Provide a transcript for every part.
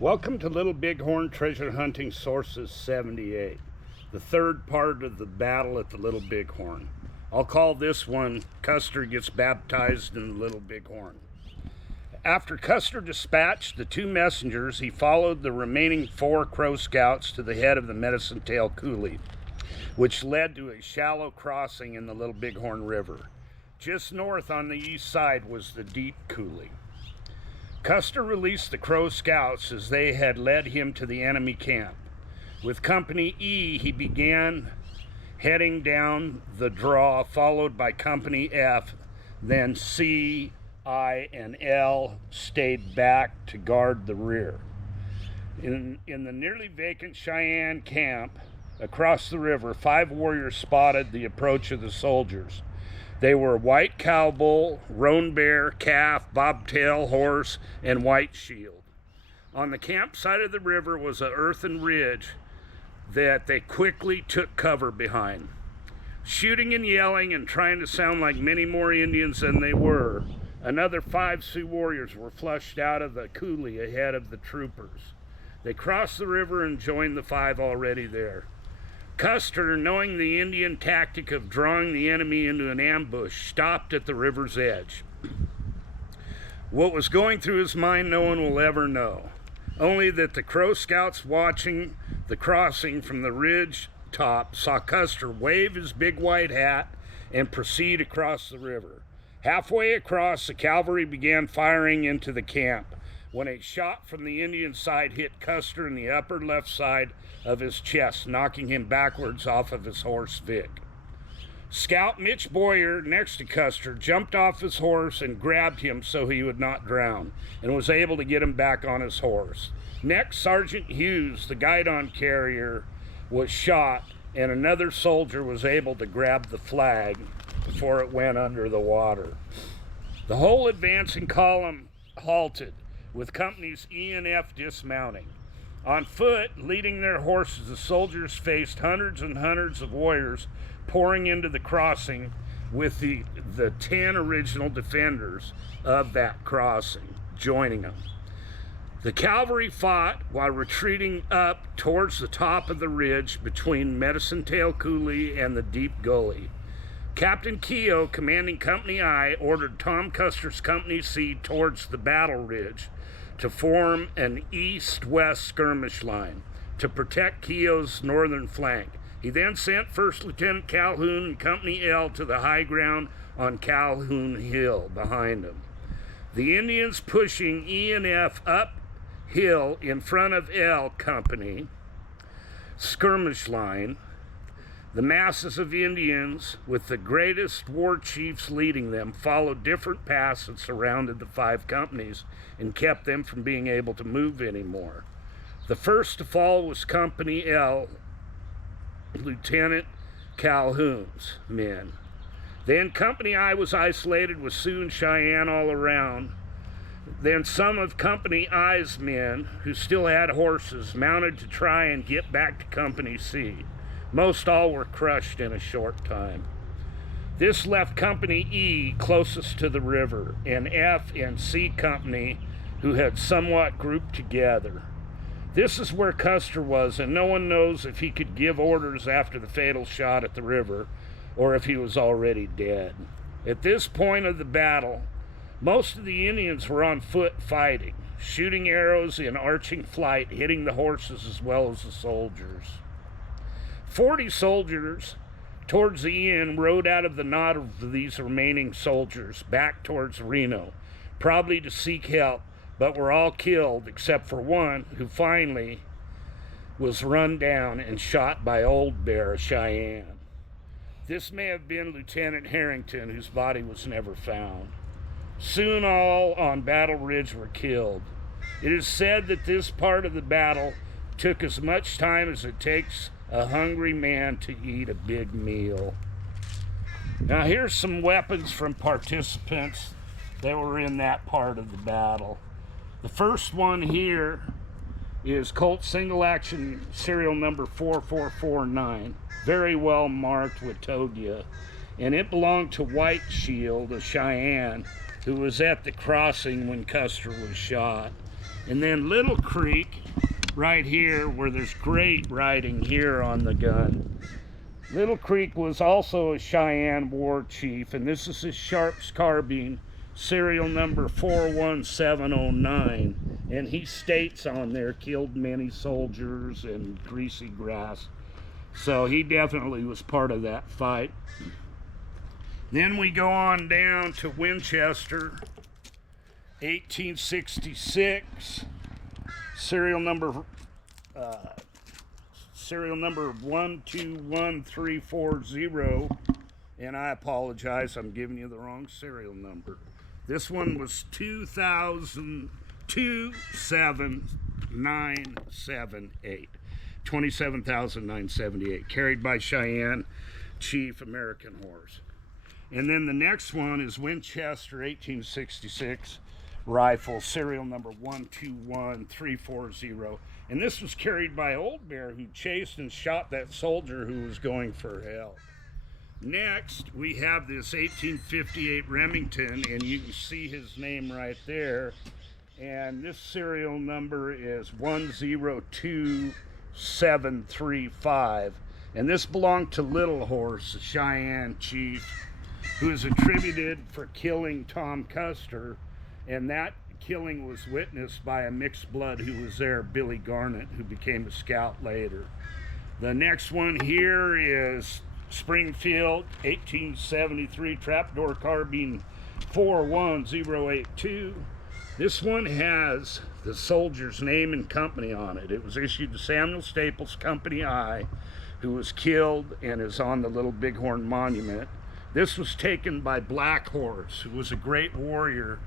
Welcome to Little Bighorn Treasure Hunting Sources 78, the third part of the battle at the Little Bighorn. I'll call this one Custer Gets Baptized in the Little Bighorn. After Custer dispatched the two messengers, he followed the remaining 4 Crow Scouts to the head of the Medicine Tail Coulee, which led to a shallow crossing in the Little Bighorn River. Just north on the east side was the Deep Coulee. Custer released the Crow Scouts as they had led him to the enemy camp. With Company E, he began heading down the draw, followed by Company F. Then C, I, and L stayed back to guard the rear. In the nearly vacant Cheyenne camp across the river, 5 warriors spotted the approach of the soldiers. They were White Cow Bull, Roan Bear, Calf, Bobtail Horse, and White Shield. On the campsite of the river was an earthen ridge that they quickly took cover behind. Shooting and yelling and trying to sound like many more Indians than they were, another 5 Sioux warriors were flushed out of the coulee ahead of the troopers. They crossed the river and joined the 5 already there. Custer, knowing the Indian tactic of drawing the enemy into an ambush, stopped at the river's edge. What was going through his mind no one will ever know, only that the Crow Scouts watching the crossing from the ridge top saw Custer wave his big white hat and proceed across the river. Halfway across, the cavalry began firing into the camp when a shot from the Indian side hit Custer in the upper left side of his chest, knocking him backwards off of his horse Vic. Scout Mitch Boyer, next to Custer, jumped off his horse and grabbed him so he would not drown, and was able to get him back on his horse. Next, Sergeant Hughes, the guidon carrier, was shot, and another soldier was able to grab the flag before it went under the water. The whole advancing column halted, with companies E and F dismounting. On foot, leading their horses, the soldiers faced hundreds and hundreds of warriors pouring into the crossing with the 10 original defenders of that crossing joining them. The cavalry fought while retreating up towards the top of the ridge between Medicine Tail Coulee and the Deep Gully. Captain Keogh, commanding Company I, ordered Tom Custer's Company C towards the battle ridge to form an east-west skirmish line to protect Keogh's northern flank. He then sent First Lieutenant Calhoun and Company L to the high ground on Calhoun Hill behind him. The Indians pushing E and F uphill in front of L Company skirmish line. The masses of Indians, with the greatest war chiefs leading them, followed different paths and surrounded the 5 companies and kept them from being able to move anymore. The first to fall was Company L, Lieutenant Calhoun's men. Then Company I was isolated with Sioux and Cheyenne all around. Then some of Company I's men, who still had horses, mounted to try and get back to Company C. Most all were crushed in a short time. This left Company E closest to the river, and F and C Company, who had somewhat grouped together. This is where Custer was, and no one knows if he could give orders after the fatal shot at the river, or if he was already dead. At this point of the battle, most of the Indians were on foot fighting, shooting arrows in arching flight, hitting the horses as well as the soldiers. 40 soldiers towards the end rode out of the knot of these remaining soldiers back towards Reno, probably to seek help, but were all killed except for one who finally was run down and shot by Old Bear, Cheyenne. This may have been Lieutenant Harrington, whose body was never found. Soon all on Battle Ridge were killed. It is said that this part of the battle took as much time as it takes a hungry man to eat a big meal. Now here's some weapons from participants that were in that part of the battle. The first one here is Colt Single Action serial number 4449, very well marked with Togia, and it belonged to White Shield, a Cheyenne, who was at the crossing when Custer was shot. And then Little Creek, right here, where there's great writing here on the gun. Little Creek was also a Cheyenne war chief, and this is his Sharps carbine, serial number 41709. And he states on there, killed many soldiers in greasy grass. So he definitely was part of that fight. Then we go on down to Winchester, 1866, serial number 121340, and I apologize, I'm giving you the wrong serial number. This one was 27978, 27,978, carried by Cheyenne Chief American Horse. And then the next one is Winchester 1866 rifle, serial number 121340. And this was carried by Old Bear, who chased and shot that soldier who was going for help. Next, we have this 1858 Remington, and you can see his name right there. And this serial number is 102735. And this belonged to Little Horse, a Cheyenne chief, who is attributed for killing Tom Custer, and that killing was witnessed by a mixed blood who was there, Billy Garnett, who became a scout later. The next one here is Springfield 1873 trapdoor carbine 41082. This one has the soldier's name and company on it. It was issued to Samuel Staples, Company I, who was killed and is on the Little Bighorn Monument. This was taken by Black Horse, who was a great warrior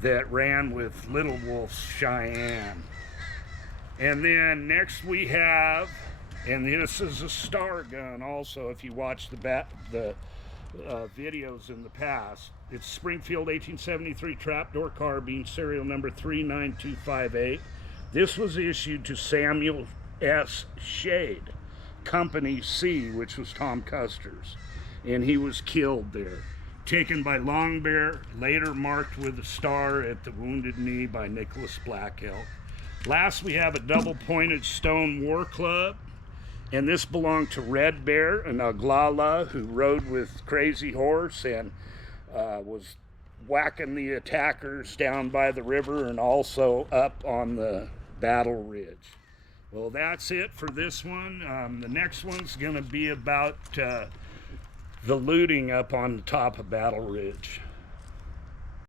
that ran with Little Wolf's Cheyenne. And then next we have, and this is a Star gun also, if you watch the videos in the past. It's Springfield 1873 trapdoor carbine, serial number 39258. This was issued to Samuel S. Shade, Company C, which was Tom Custer's, and he was killed there. Taken by Long Bear, later marked with a star at the Wounded Knee by Nicholas Black Elk. Last, we have a double-pointed stone war club, and this belonged to Red Bear, an Oglala who rode with Crazy Horse and was whacking the attackers down by the river and also up on the Battle Ridge. Well, that's it for this one. The next one's going to be about the looting up on the top of Battle Ridge.